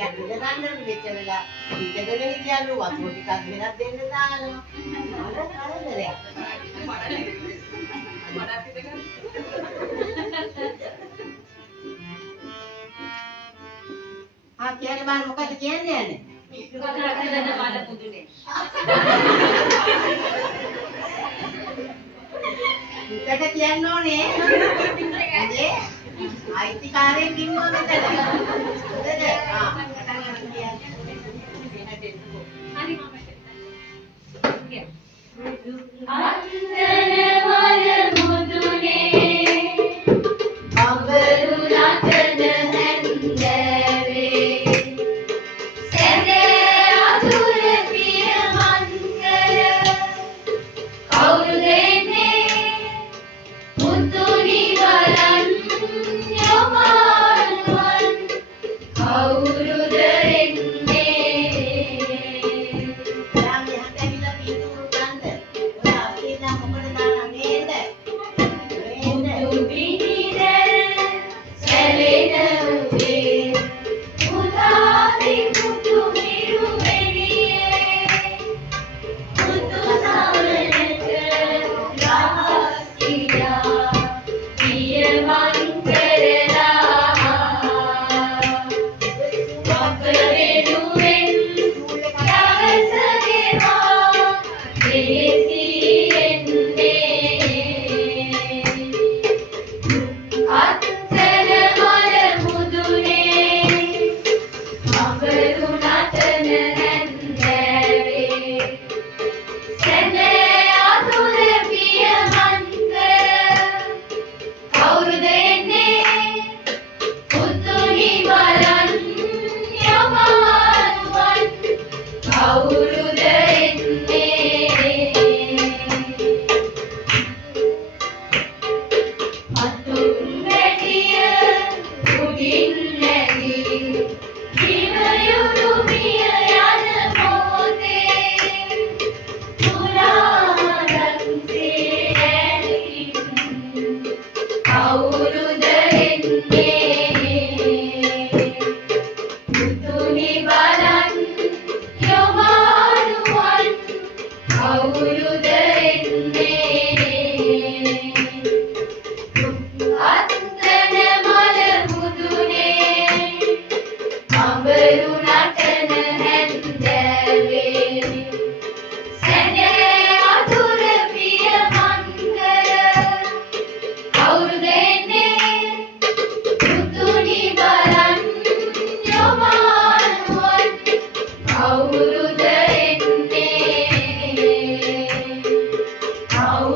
ටිකක් ඉඳගන්න මෙච්චර වෙලා ඉඳගෙන හිටියලු වතුර ටිකක් ගෙනත් දෙන්න දානවා. අර කරදරයක්. මඩක් ඉඳගන්න. ආ කියන්නේ මම මොකද කියන්නේ යන්නේ? වතුරක් ඉඳගන්න මඩ පුදුනේ. උකට කියන්න ඕනේ. අනේ අයිතිකාරයෙන් කිව්වා මෙතන. හොඳද? ආ. හරි මම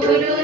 Guru